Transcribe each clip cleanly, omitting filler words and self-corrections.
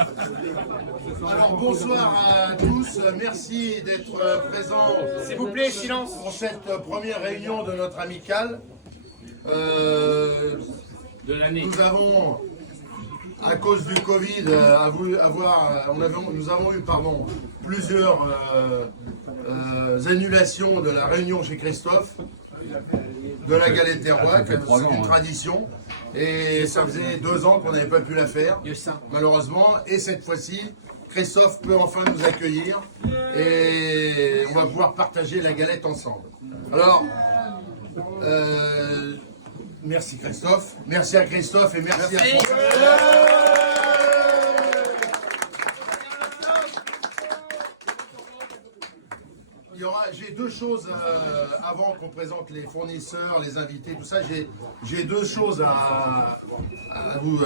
Alors bonsoir à tous, merci d'être présents. S'il vous plaît, silence. Pour cette première réunion de notre amicale. De l'année. Nous avons, à cause du Covid, nous avons eu plusieurs annulations de la réunion chez Christophe, de la galette des rois, c'est une tradition. Et ça faisait 2 ans qu'on n'avait pas pu la faire, malheureusement. Et cette fois-ci, Christophe peut enfin nous accueillir et on va pouvoir partager la galette ensemble. Alors, merci Christophe, merci à Christophe et merci à François. J'ai 2 choses avant qu'on présente les fournisseurs, les invités, tout ça. J'ai 2 choses à vous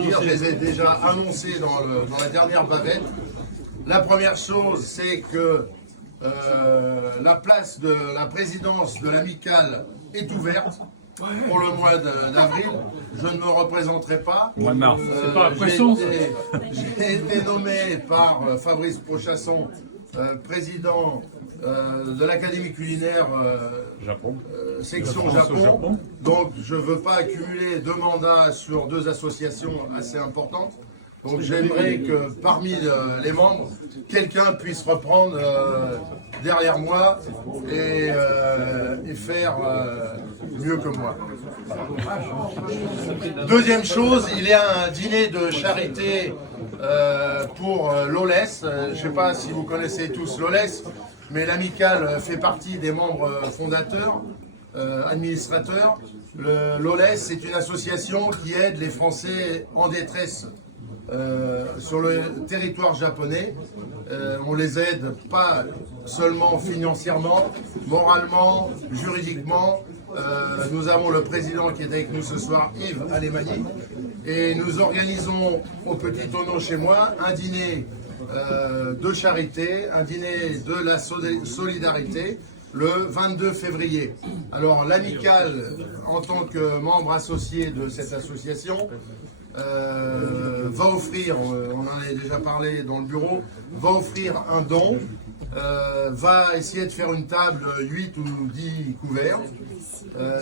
dire. Je les ai déjà annoncées dans la dernière bavette. La première chose, c'est que la place de la présidence de l'amicale est ouverte pour le mois d'avril. Je ne me représenterai pas. Mois de mars. C'est pas la pression. J'ai été nommé par Fabrice Prochasson, président de l'Académie culinaire section Japon. Donc je ne veux pas accumuler 2 mandats sur 2 associations assez importantes. Donc j'aimerais que parmi les membres, quelqu'un puisse reprendre derrière moi et faire mieux que moi. Deuxième chose, il y a un dîner de charité pour l'OLES. Je ne sais pas si vous connaissez tous l'OLES, mais l'amicale fait partie des membres fondateurs, administrateurs. L'OLES, c'est une association qui aide les Français en détresse sur le territoire japonais. On les aide pas seulement financièrement, moralement, juridiquement. Nous avons le président qui est avec nous ce soir, Yves Alemani, et nous organisons au Petit Tonneau chez moi un dîner de charité, un dîner de la solidarité le 22 février. Alors l'amicale, en tant que membre associé de cette association, va offrir, on en a déjà parlé dans le bureau, va offrir un don, va essayer de faire une table 8 ou 10 couverts.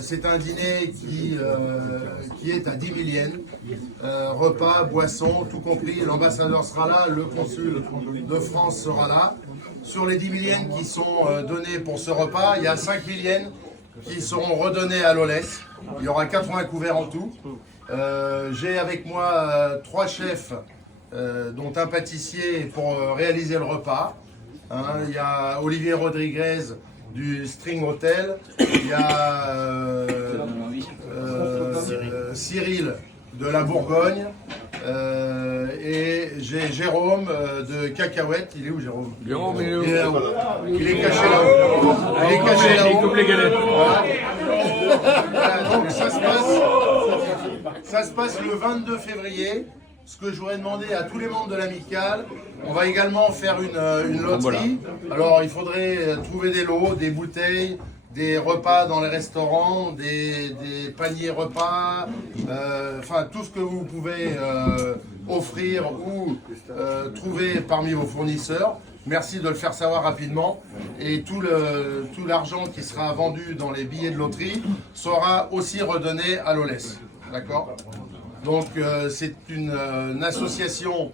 C'est un dîner qui est à 10 000 yens, repas, boissons, tout compris. L'ambassadeur sera là, le consul de France sera là. Sur les 10 000 yens qui sont donnés pour ce repas, il y a 5 000 yens qui seront redonnés à l'OLES. Il y aura 80 couverts en tout. J'ai avec moi 3 chefs, dont un pâtissier pour réaliser le repas. Il y a Olivier Rodriguez du String Hotel, il y a Cyril de la Bourgogne, et j'ai Jérôme de Cacahuète. Il est où Jérôme? Jérôme, il est où? Il est là-haut. Il est caché là-haut. Il est caché là-haut. Il coupe les galettes. Voilà, donc ça se passe le 22 février. Ce que je voudrais demander à tous les membres de l'amicale, on va également faire une loterie. Alors il faudrait trouver des lots, des bouteilles, des repas dans les restaurants, des paniers repas, enfin tout ce que vous pouvez offrir ou trouver parmi vos fournisseurs. Merci de le faire savoir rapidement. Et tout l'argent qui sera vendu dans les billets de loterie sera aussi redonné à l'OLES. D'accord ? Donc c'est une association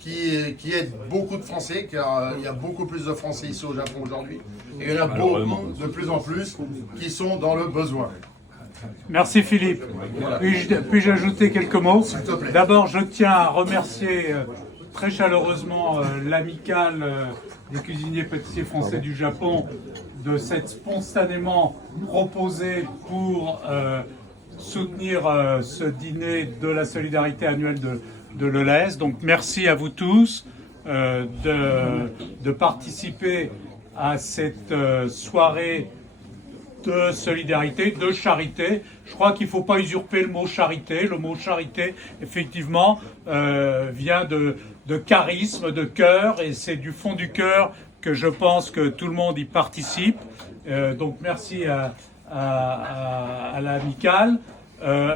qui aide beaucoup de Français, car il y a beaucoup plus de Français ici au Japon aujourd'hui. Et il y en a beaucoup, de plus en plus, qui sont dans le besoin. Merci Philippe. Puis-je ajouter quelques mots? S'il te plaît. D'abord, je tiens à remercier très chaleureusement l'amicale des cuisiniers pâtissiers français du Japon de s'être spontanément proposé pour soutenir ce dîner de la solidarité annuelle de l'OLES. Donc merci à vous tous de participer à cette soirée de solidarité, de charité. Je crois qu'il ne faut pas usurper le mot charité. Le mot charité, effectivement, vient de charisme, de cœur, et c'est du fond du cœur que je pense que tout le monde y participe. Donc merci à l'amicale.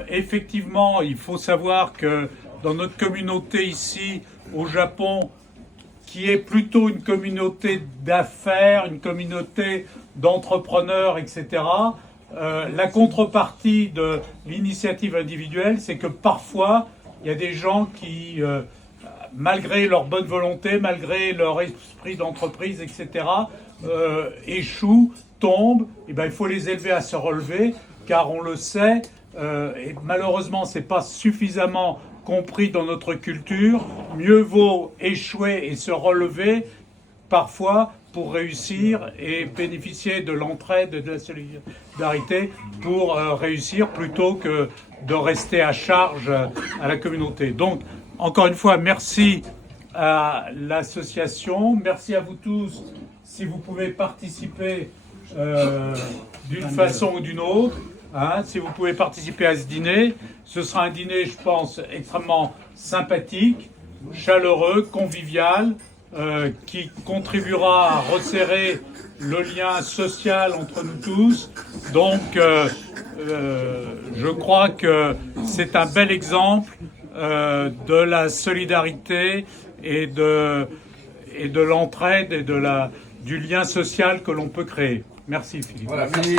Effectivement, il faut savoir que dans notre communauté ici, au Japon qui est plutôt une communauté d'affaires, une communauté d'entrepreneurs, etc. La contrepartie de l'initiative individuelle, c'est que parfois, il y a des gens qui, malgré leur bonne volonté, malgré leur esprit d'entreprise, etc., échouent, tombent. Et ben, il faut les élever à se relever, car on le sait, et malheureusement, c'est pas suffisamment compris dans notre culture. Mieux vaut échouer et se relever parfois pour réussir et bénéficier de l'entraide et de la solidarité pour réussir plutôt que de rester à charge à la communauté. Donc, encore une fois, merci à l'association, merci à vous tous si vous pouvez participer d'une façon ou d'une autre. Hein, si vous pouvez participer à ce dîner, ce sera un dîner, je pense, extrêmement sympathique, chaleureux, convivial, qui contribuera à resserrer le lien social entre nous tous. Donc, je crois que c'est un bel exemple de la solidarité et de l'entraide et du lien social que l'on peut créer. Merci Philippe. Voilà, fini.